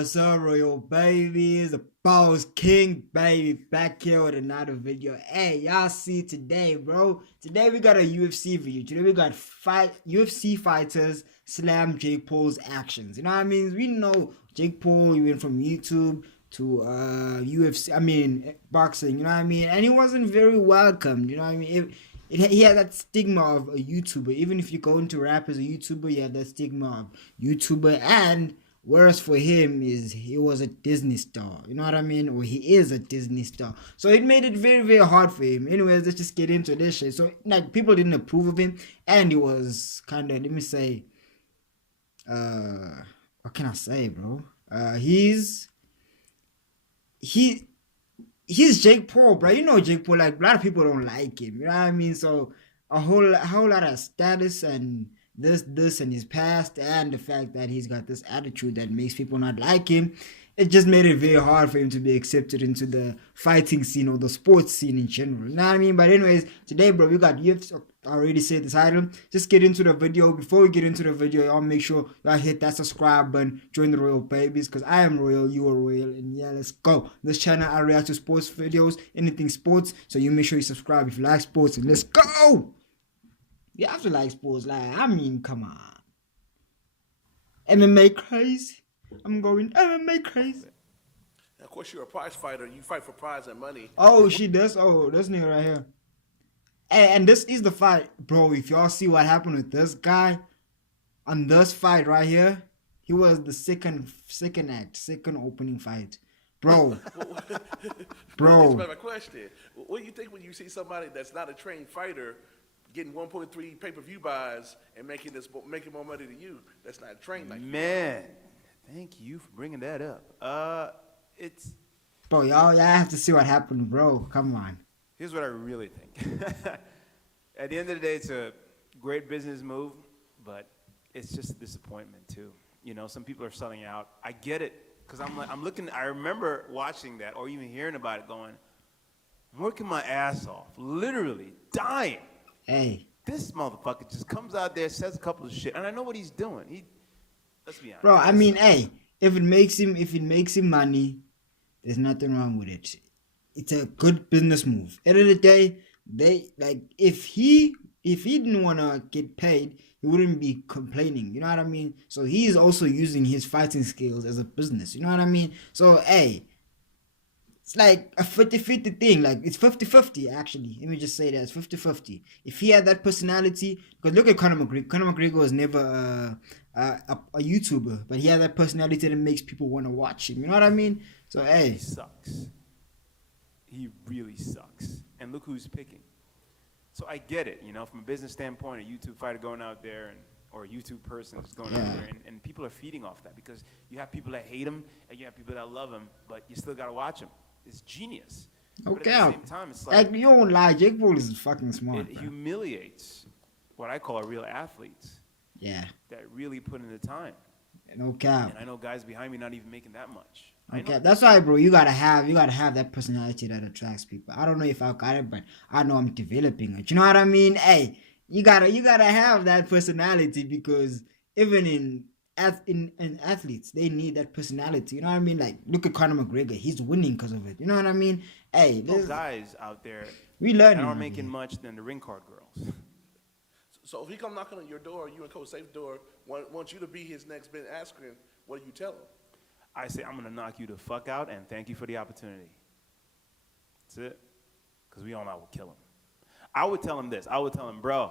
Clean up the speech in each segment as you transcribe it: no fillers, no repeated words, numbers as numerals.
What's up, Royal Babies? The Boss King, baby, back here with another video. Hey, y'all see today, bro. Today we got a UFC video. Today we got UFC Fighters slam Jake Paul's actions. You know what I mean? We know Jake Paul, he went from YouTube to UFC, boxing, you know what I mean? And he wasn't very welcomed, you know what I mean? He had that stigma of a YouTuber. Even if you go into rap as a YouTuber, you have that stigma of YouTuber. And whereas for him is he was a Disney star, you know what I mean? Or he is a Disney star. So it made it very, very hard for him. Anyways, let's just get into this shit. So like people didn't approve of him, and he was kind of, let me say, what can I say, bro? He's Jake Paul, bro. You know Jake Paul, like a lot of people don't like him, you know what I mean? So a whole lot of status and this and his past, and the fact that he's got this attitude that makes people not like him, it just made it very hard for him to be accepted into the fighting scene or the sports scene in general, you know what I mean? But anyways, today, bro, we got UFC. I already said the title. Just get into the video. Before we get into the video, y'all make sure y'all hit that subscribe button, join the Royal Babies, because I am royal, you are royal, and yeah, let's go. This channel, I react to sports videos, anything sports, so you make sure you subscribe if you like sports, and let's go. You have to like sports, like, I mean, come on. MMA crazy. I'm going MMA crazy. And of course, you're a prize fighter. You fight for prize and money. Oh, she does. Oh, this nigga right here. And this is the fight, bro. If y'all see what happened with this guy on this fight right here, he was the second opening fight, bro. Bro. That's my question. What do you think when you see somebody that's not a trained fighter getting 1.3 pay-per-view buys and making more money than you? That's not trained like you. Man, thank you for bringing that up. Bro, y'all have to see what happened, bro. Come on. Here's what I really think. At the end of the day, it's a great business move, but it's just a disappointment too. You know, some people are selling out. I get it, because I'm looking. I remember watching that or even hearing about it, going, I'm working my ass off, literally dying. Hey, this motherfucker just comes out there, says a couple of shit, and I know what he's doing. Let's be honest. Bro, I mean, hey, if it makes him money, there's nothing wrong with it. It's a good business move. At the end of the day, if he didn't wanna get paid, he wouldn't be complaining. You know what I mean? So he's also using his fighting skills as a business. You know what I mean? So hey, it's like a 50-50 thing. Like it's 50-50 actually. Let me just say that it's 50-50. If he had that personality, because look at Conor McGregor. Conor McGregor was never a YouTuber, but he had that personality that makes people want to watch him. You know what I mean? So hey, he sucks. He really sucks. And look who's picking. So I get it, you know, from a business standpoint, a YouTube fighter going out there or a YouTube person is going out there, and people are feeding off that, because you have people that hate him and you have people that love him, but you still got to watch him. It's genius. Okay. But at the same time, it's like you don't lie. Jake Paul is fucking smart. It humiliates what I call real athletes. Yeah. That really put in the time. No cap. And I know guys behind me not even making that much. Okay, that's why, bro. You gotta have that personality that attracts people. I don't know if I got it, but I know I'm developing it. You know what I mean? Hey, you gotta have that personality, because even in athletes, they need that personality. You know what I mean? Like look at Conor McGregor. He's winning because of it. You know what I mean? Hey, those guys out there we learning. Aren't making much than the ring card girls. So if he come knocking on your door, you and Coach Safe door, want you to be his next Ben Askren, what do you tell him? I say, I'm going to knock you the fuck out, and thank you for the opportunity. That's it. Because we all know I would kill him. I would tell him this. I would tell him, bro,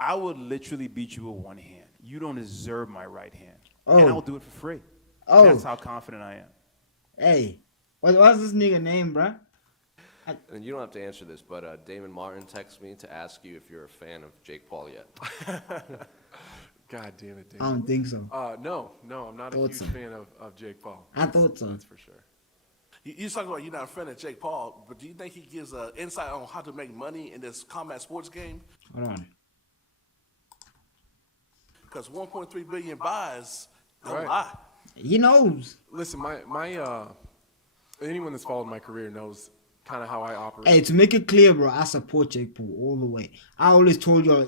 I would literally beat you with one hand. You don't deserve my right hand. Oh. And I will do it for free. Oh. That's how confident I am. Hey, what's this nigga name, bro? And you don't have to answer this, but Damon Martin texted me to ask you if you're a fan of Jake Paul yet. God damn it, Damon. I don't think so. No, I'm not a huge fan of Jake Paul. I thought so. That's for sure. You talking about you're not a fan of Jake Paul, but do you think he gives insight on how to make money in this combat sports game? Hold on. Because 1.3 billion buys don't Right. lie. He knows. Listen, my anyone that's followed my career knows kind of how I operate. Hey, to make it clear, bro, I support Jake Paul all the way. I always told y'all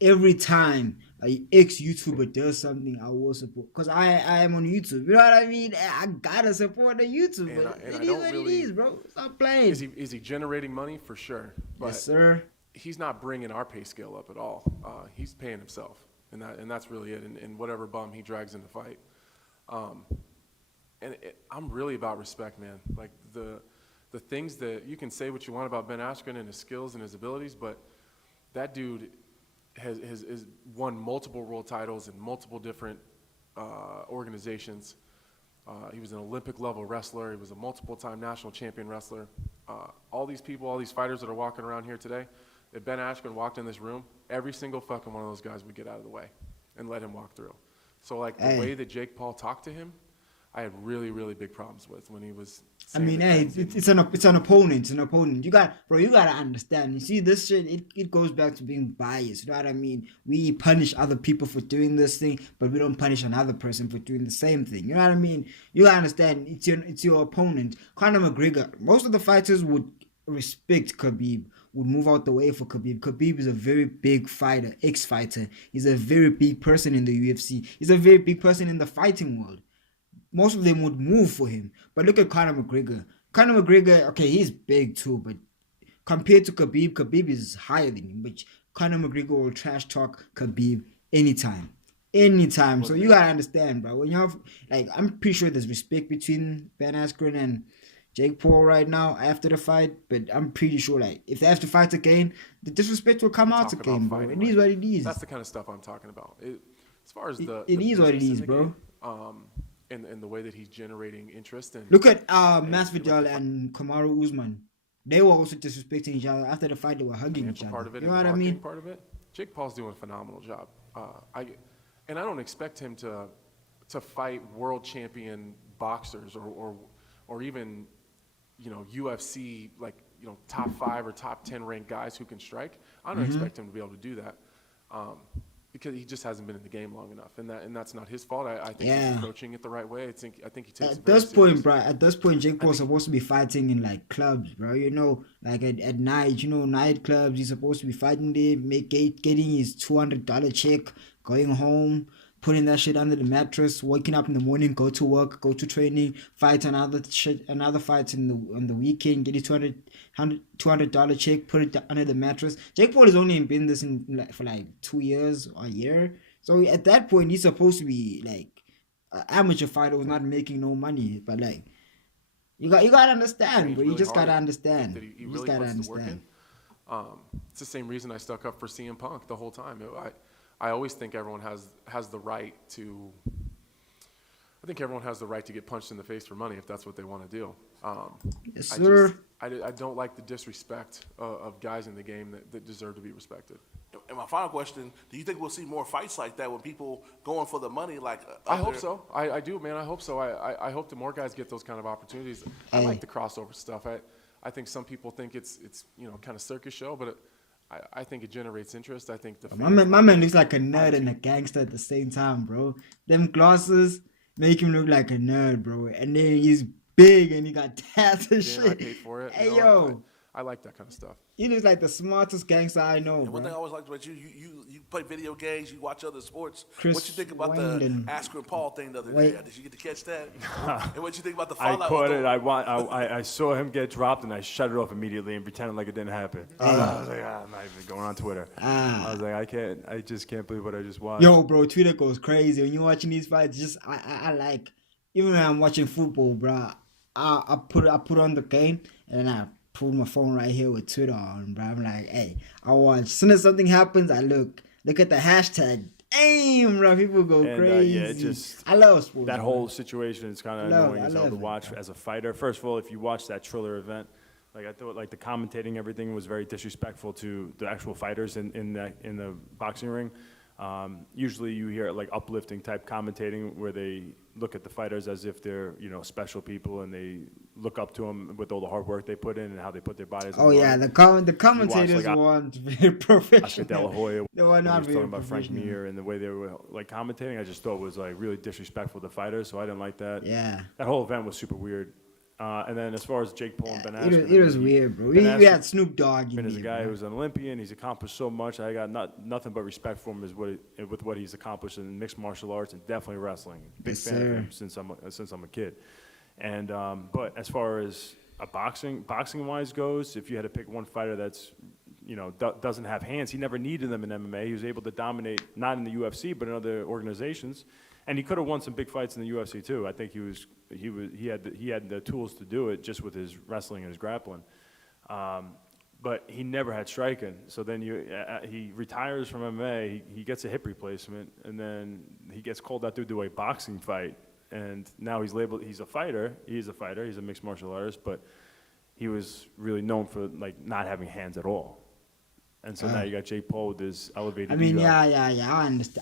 every time a ex-YouTuber does something, I will support. Cause I am on YouTube. You know what I mean? I gotta support the YouTuber. And It I is don't what really- it is, bro. Stop playing. Is he generating money? For sure. But Yes, sir. he's not bringing our pay scale up at all. He's paying himself, and that's really it. And whatever bum he drags in the fight. I'm really about respect, man. Like the things that you can say what you want about Ben Askren and his skills and his abilities, but that dude has won multiple world titles in multiple different organizations. He was an Olympic level wrestler. He was a multiple time national champion wrestler. All these people, all these fighters that are walking around here today, if Ben Askren walked in this room, every single fucking one of those guys would get out of the way and let him walk through. So like the way that Jake Paul talked to him, I had really, really big problems with when he was. I mean, hey, it's an opponent. It's an opponent. You gotta understand. You see, this shit, it goes back to being biased. You know what I mean? We punish other people for doing this thing, but we don't punish another person for doing the same thing. You know what I mean? You gotta understand. It's your opponent. Conor McGregor. Most of the fighters would respect Khabib. Would move out the way for Khabib. Khabib is a very big fighter, ex-fighter. He's a very big person in the UFC. He's a very big person in the fighting world. Most of them would move for him. But look at Conor McGregor. Conor McGregor, okay, he's big too, but compared to Khabib, Khabib is higher than him. But Conor McGregor will trash talk Khabib anytime. Anytime. So you gotta understand, bro. When you have, like, I'm pretty sure there's respect between Ben Askren and Jake Paul right now after the fight, but I'm pretty sure, like, if they have to fight again, the disrespect will come out again, bro. It is what it is. That's the kind of stuff I'm talking about. As far as it is what it is, bro. And the way that he's generating interest. And look at Masvidal and Kamaru Usman. They were also disrespecting each other. After the fight, they were hugging each other. Part of it, you know what I mean? Part of it. Jake Paul's doing a phenomenal job. I don't expect him to fight world champion boxers or even, you know, UFC, like, you know, top 5 or top 10 ranked guys who can strike. I don't expect him to be able to do that. Because he just hasn't been in the game long enough, and that's not his fault. I think he's approaching it the right way. I think he takes at this point, bro. At this point, Jake Paul's supposed to be fighting in like clubs, bro. You know, like at night, you know, nightclubs. He's supposed to be fighting there, getting his $200 check, going home, putting that shit under the mattress, waking up in the morning, go to work, go to training, fight another fight on the weekend, get his $200 check, put it under the mattress. Jake Paul has only been this for like 2 years or a year. So at that point, he's supposed to be like an amateur fighter who's not making no money. But like, you gotta understand, bro. You just gotta understand. You just gotta understand. It's the same reason I stuck up for CM Punk the whole time. I always think everyone has the right to. I think everyone has the right to get punched in the face for money if that's what they want to do. Yes, sir. I don't like the disrespect of guys in the game that deserve to be respected. And my final question: do you think we'll see more fights like that when people going for the money? Like I hope so. I do, man. I hope so. I hope that more guys get those kind of opportunities. I like the crossover stuff. I think some people think it's you know, kind of circus show, but I think it generates interest. I think my man looks like a nerd and a gangster at the same time, bro. Them glasses make him look like a nerd, bro. And then he's big and he got tats and shit. I paid for it. Hey, yo. I like that kind of stuff. He looks like the smartest gangster I know, and bro. one thing I always liked about you play video games, you watch other sports. Chris what you think about the Askren Paul thing the other day? Did you get to catch that? And what you think about the fallout? I caught it. I saw him get dropped, and I shut it off immediately and pretended like it didn't happen. I was like, I'm not even going on Twitter. I was like, I just can't believe what I just watched. Yo, bro, Twitter goes crazy when you're watching these fights. I like, even when I'm watching football, bro. I put on the game and then I put my phone right here with Twitter on, bro. I'm like, hey, I watch. As soon as something happens, I look at the hashtag. Damn, bro, people go crazy. I love sports. That whole situation is kind of annoying as hell to watch as a fighter. First of all, if you watch that Triller event, like I thought, like the commentating, everything was very disrespectful to the actual fighters in the boxing ring. Usually you hear like uplifting type commentating where they look at the fighters as if they're, you know, special people, and they look up to them with all the hard work they put in and how they put their bodies. Oh yeah, the commentators weren't very professional. Oscar De La Hoya, they were not very talking about Frank professional. Mir and the way they were like commentating, I just thought was like really disrespectful to fighters, so I didn't like that. Yeah, that whole event was super weird. And then as far as Jake Paul and Ben It Askren, was weird, bro. Ben We had Askren Snoop Dogg in is a there, guy bro. who's an Olympian. He's accomplished so much. I got nothing but respect for him with what he's accomplished in mixed martial arts and definitely wrestling. Big Yes, fan of sir. him since I'm a kid. And but as far as a boxing wise goes, if you had to pick one fighter that's doesn't have hands, he never needed them in MMA. He was able to dominate not in the UFC but in other organizations, and he could have won some big fights in the UFC too. I think he had the tools to do it just with his wrestling and his grappling. But he never had striking. So then he retires from MMA. He gets a hip replacement, and then he gets called out to do a boxing fight. And now he's labeled. He's a fighter. He's a mixed martial artist, but he was really known for like not having hands at all. And so now you got Jake Paul with this elevated. I mean, ego. yeah.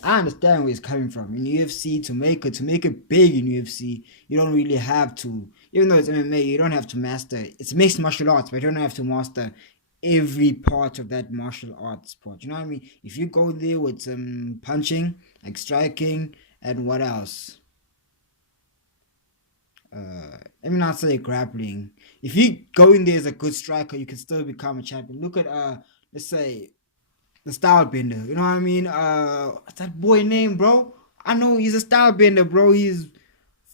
I understand where he's coming from. In UFC, to make it big in UFC, you don't really have to. Even though it's MMA, you don't have to master. It's mixed martial arts, but you don't have to master every part of that martial arts sport. You know what I mean? If you go there with some punching, like striking, and what else? Let me not say grappling. If you go in there as a good striker, you can still become a champion. Look at let's say the style bender. You know what I mean? What's that boy name, bro? I know he's a style bender, bro. He's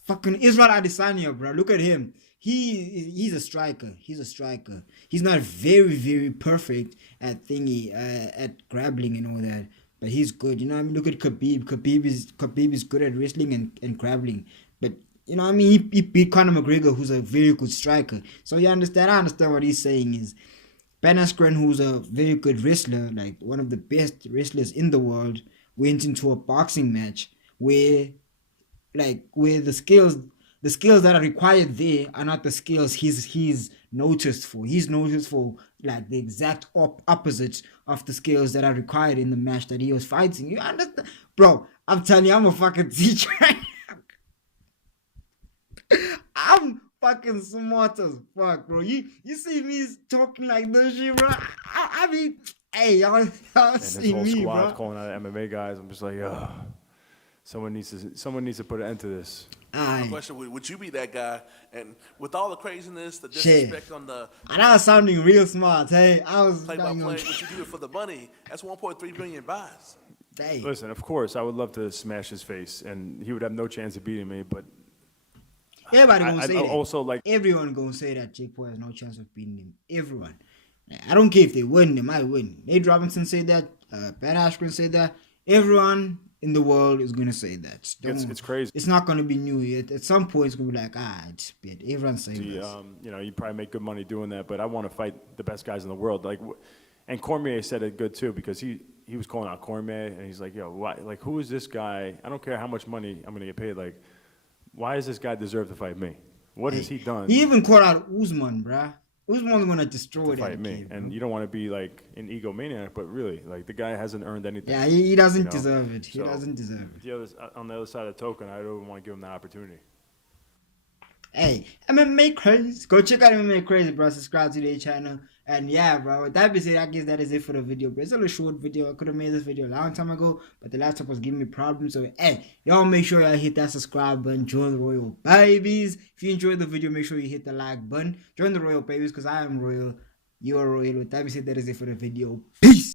fucking Israel Adesanya, bro. Look at him. He's a striker. He's a striker. He's not very perfect at at grappling and all that, but he's good. You know what I mean? Look at Khabib. Khabib is good at wrestling and grappling, but you know what I mean? He beat Conor McGregor, who's a very good striker. So you understand? I understand what he's saying is Ben Askren, who's a very good wrestler, like one of the best wrestlers in the world, went into a boxing match where the skills that are required there are not the skills he's noticed for. He's noticed for like the exact opposite of the skills that are required in the match that he was fighting. You understand? Bro, I'm telling you, I'm a fucking teacher. I'm fucking smart as fuck, bro. You see me talking like this shit, bro? I mean, hey, y'all And see this whole me, squad's bro. calling out MMA guys. I'm just like, someone needs to put an end to this. My question: would you be that guy? And with all the craziness, the Shit. disrespect on the And I was sounding real smart, hey. I was play-by-play, banging on- would you do it for the money? That's 1.3 billion buys. Hey. Listen, of course, I would love to smash his face, and he would have no chance of beating me. But Everybody gonna I say that. also like. Everyone gonna say that Jake Paul has no chance of beating him. Everyone. I don't care if they win, they might win. Nate Robinson said that. Ben Askren said that. Everyone in the world is gonna say that. It's crazy. It's not gonna be new. At some point, it's gonna be like, it's bit. Everyone's saying that. You probably make good money doing that, but I want to fight the best guys in the world. And Cormier said it good too, because he was calling out Cormier, and he's like, yo, why? Like, who is this guy? I don't care how much money I'm gonna get paid. Like, why does this guy deserve to fight me? What has he done He even called out Usman, bruh. Usman's gonna destroy to that fight me? kid, bro. And you don't want to be like an egomaniac, but really, like, the guy hasn't earned anything. Yeah, he doesn't you know? deserve it. He So, doesn't deserve it. On the other side of the token, I don't want to give him that opportunity. Hey, MMA Crazy. Go check out MMA Crazy, bro. Subscribe to their channel. And yeah, bro. With that being said, I guess that is it for the video, bro. It's a little short video. I could have made this video a long time ago, but the laptop was giving me problems. So, hey, y'all make sure y'all hit that subscribe button. Join the Royal Babies. If you enjoyed the video, make sure you hit the like button. Join the Royal Babies, because I am royal. You are royal. With that being said, that is it for the video. Peace.